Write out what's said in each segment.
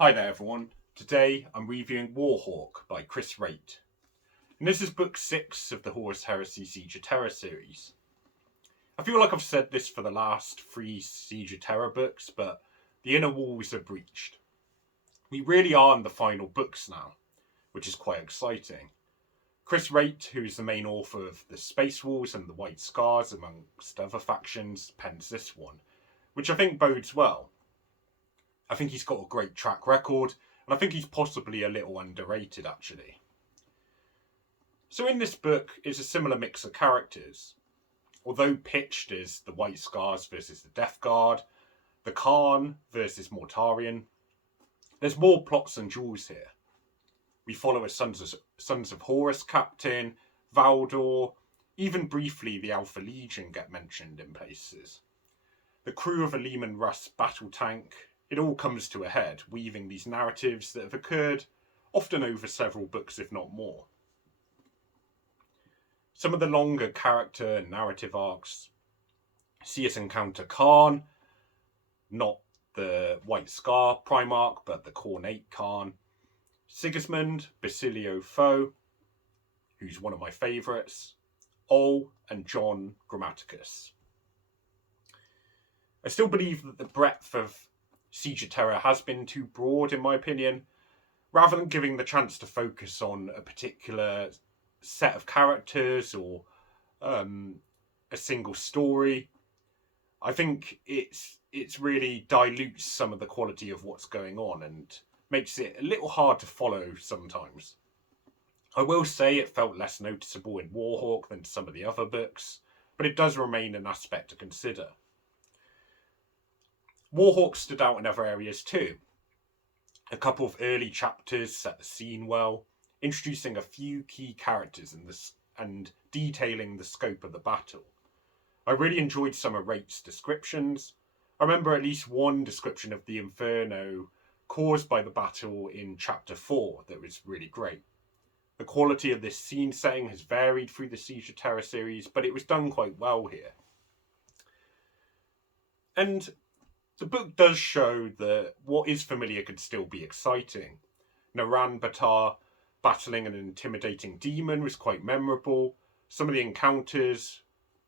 Hi there everyone, today I'm reviewing Warhawk by Wraight. And this is book 6 of the Horus Heresy Siege of Terra series. I feel like I've said this for the last 3 Siege of Terra books, but the inner walls are breached. We really are in the final books now, which is quite exciting. Wraight, who is the main author of the Space Walls and the White Scars amongst other factions, pens this one, which I think bodes well. I think he's got a great track record, and I think he's possibly a little underrated, actually. So in this book, it's a similar mix of characters. Although pitched as the White Scars versus the Death Guard, the Khan versus Mortarion, there's more plots and duels here. We follow a Sons of Horus captain, Valdor, even briefly the Alpha Legion get mentioned in places. The crew of a Leman Russ battle tank. It all comes to a head, weaving these narratives that have occurred, often over several books if not more. Some of the longer character and narrative arcs see us encounter Khan, not the White Scar Primarch, but the Cornate Khan, Sigismund, Basilio Foe, who's one of my favourites, Ol, and John Grammaticus. I still believe that the breadth of Siege of Terra has been too broad, in my opinion. Rather than giving the chance to focus on a particular set of characters or a single story, I think it's really dilutes some of the quality of what's going on and makes it a little hard to follow sometimes. I will say it felt less noticeable in Warhawk than some of the other books, but it does remain an aspect to consider. Warhawk stood out in other areas too. A couple of early chapters set the scene well, introducing a few key characters and detailing the scope of the battle. I really enjoyed some of Wraight's descriptions. I remember at least one description of the inferno caused by the battle in chapter 4 that was really great. The quality of this scene setting has varied through the Siege of Terra series, but it was done quite well here. And the book does show that what is familiar could still be exciting. Naran Batar battling an intimidating demon was quite memorable. Some of the encounters,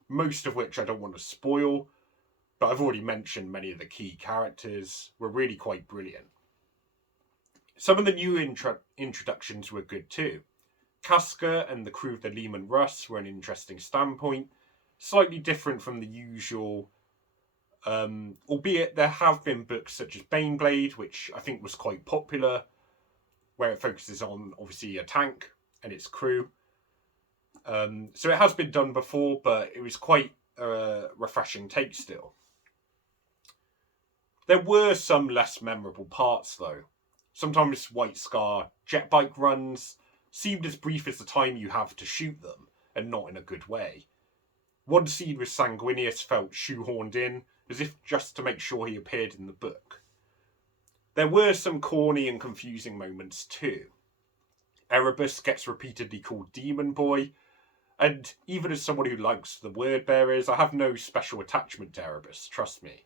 most of which I don't want to spoil, but I've already mentioned many of the key characters, were really quite brilliant. Some of the new introductions were good too. Casca and the crew of the Leman Russ were an interesting standpoint, slightly different from the usual. Albeit there have been books such as Baneblade, which I think was quite popular, where it focuses on obviously a tank and its crew. So it has been done before, but it was quite a refreshing take still. There were some less memorable parts though. Sometimes White Scar jet bike runs seemed as brief as the time you have to shoot them, and not in a good way. One scene with Sanguinius felt shoehorned in, as if just to make sure he appeared in the book. There were some corny and confusing moments too. Erebus gets repeatedly called Demon Boy, and even as someone who likes the word bearers, I have no special attachment to Erebus, trust me.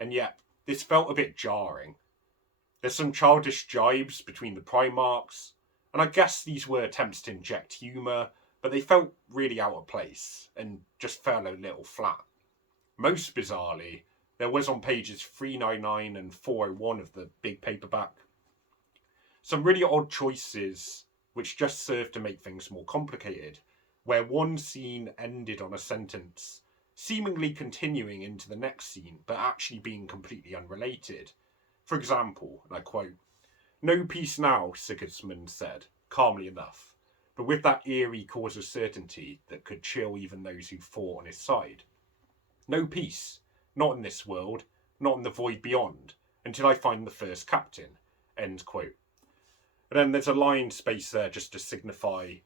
And yet, this felt a bit jarring. There's some childish jibes between the Primarchs, and I guess these were attempts to inject humour, but they felt really out of place, and just fell a little flat. Most bizarrely, there was on pages 399 and 401 of the big paperback some really odd choices which just served to make things more complicated, where one scene ended on a sentence seemingly continuing into the next scene but actually being completely unrelated. For example, and I quote, "No peace now," Sigismund said, calmly enough, but with that eerie cause of certainty that could chill even those who fought on his side. "No peace, not in this world, not in the void beyond, until I find the first captain," end quote. And then there's a line space there just to signify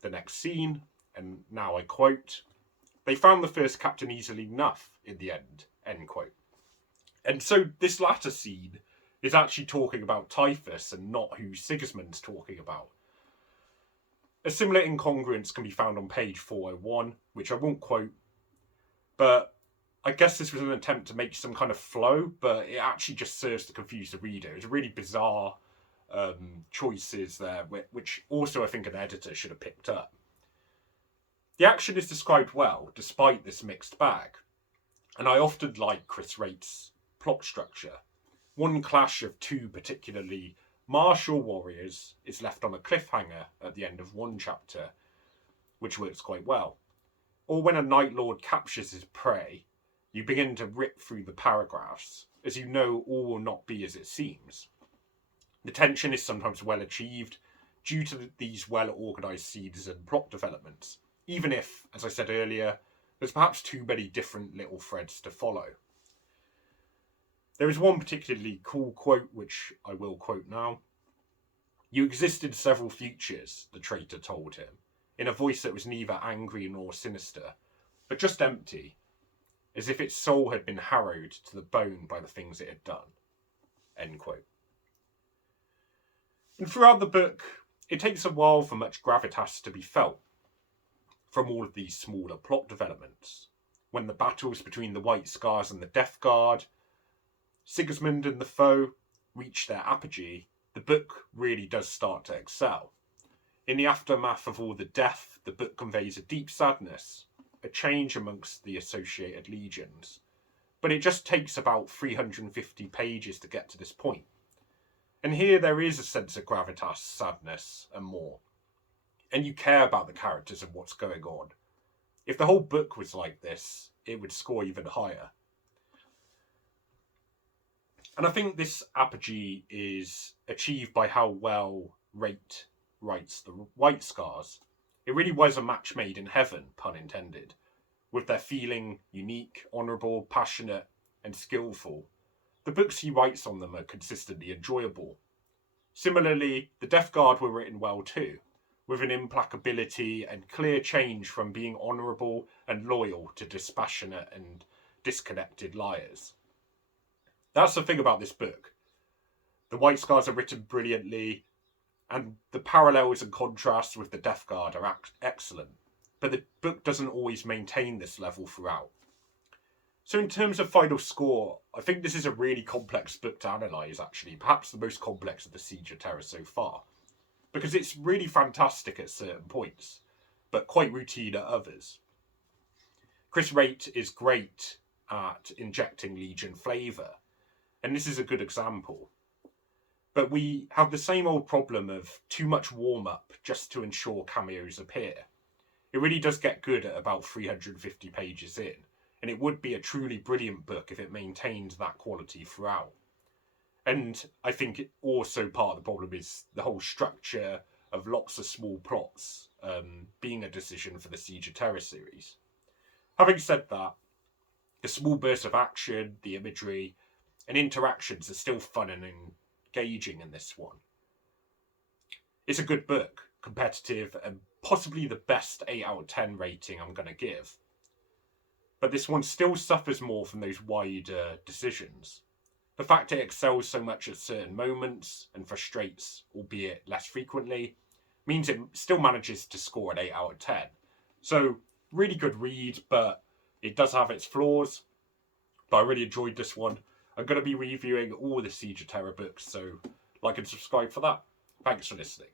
the next scene, and now I quote, "They found the first captain easily enough in the end," end quote. And so this latter scene is actually talking about Typhus and not who Sigismund's talking about. A similar incongruence can be found on page 401, which I won't quote, but I guess this was an attempt to make some kind of flow, but it actually just serves to confuse the reader. It's really bizarre choices there, which also I think an editor should have picked up. The action is described well, despite this mixed bag, and I often like Chris Wraight's plot structure. One clash of two particularly martial warriors is left on a cliffhanger at the end of one chapter, which works quite well. Or when a Night Lord captures his prey, you begin to rip through the paragraphs, as you know all will not be as it seems. The tension is sometimes well achieved due to these well-organised seeds and plot developments, even if, as I said earlier, there's perhaps too many different little threads to follow. There is one particularly cool quote, which I will quote now. "You exist in several futures," the traitor told him, in a voice that was neither angry nor sinister, but just empty, as if its soul had been harrowed to the bone by the things it had done. End quote. And throughout the book, it takes a while for much gravitas to be felt from all of these smaller plot developments. When the battles between the White Scars and the Death Guard, Sigismund and the foe, reach their apogee, the book really does start to excel. In the aftermath of all the death, the book conveys a deep sadness, a change amongst the associated legions. But it just takes about 350 pages to get to this point. And here there is a sense of gravitas, sadness, and more. And you care about the characters and what's going on. If the whole book was like this, it would score even higher. And I think this apogee is achieved by how well Wraight writes the White Scars. It really was a match made in heaven, pun intended, with their feeling unique, honourable, passionate, and skillful. The books he writes on them are consistently enjoyable. Similarly, the Death Guard were written well too, with an implacability and clear change from being honourable and loyal to dispassionate and disconnected liars. That's the thing about this book. The White Scars are written brilliantly, and the parallels and contrasts with the Death Guard are excellent, but the book doesn't always maintain this level throughout. So in terms of final score, I think this is a really complex book to analyse, actually, perhaps the most complex of the Siege of Terra so far, because it's really fantastic at certain points, but quite routine at others. Chris Wraight is great at injecting Legion flavour, and this is a good example. But we have the same old problem of too much warm-up just to ensure cameos appear. It really does get good at about 350 pages in, and it would be a truly brilliant book if it maintained that quality throughout. And I think also part of the problem is the whole structure of lots of small plots being a decision for the Siege of Terra series. Having said that, the small bursts of action, the imagery, and interactions are still fun and engaging in this one. It's a good book, competitive, and possibly the best 8 out of 10 rating I'm going to give. But this one still suffers more from those wider decisions. The fact it excels so much at certain moments and frustrates, albeit less frequently, means it still manages to score an 8 out of 10. So, really good read, but it does have its flaws. But I really enjoyed this one. I'm going to be reviewing all the Siege of Terra books, so like and subscribe for that. Thanks for listening.